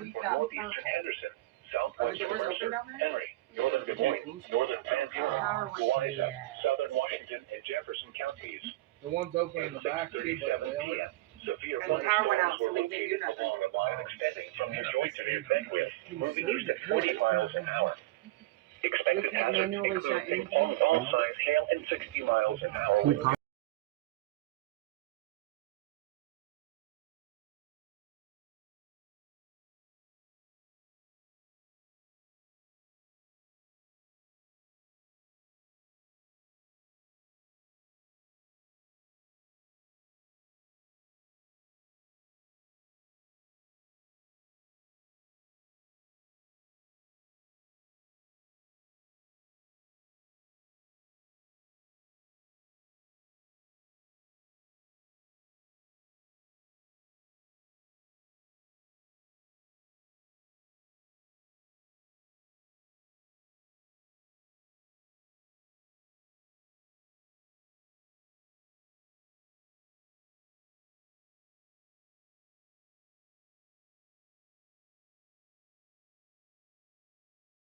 Lincoln, northeastern Henderson, southwestern Mercer, Henry, northern Des Moines, northern Van Buren, Louisa, southern Washington, and Jefferson counties. The one's open in At the back too, 6:37 but p.m., severe And the power went thunderstorms out, so were we can't do located nothing. along a line extending from Detroit to Near Beckwith, moving east at 40 miles an hour. Expected We can't hazards manually include shut a anything. all-size hail and 60 miles an hour wind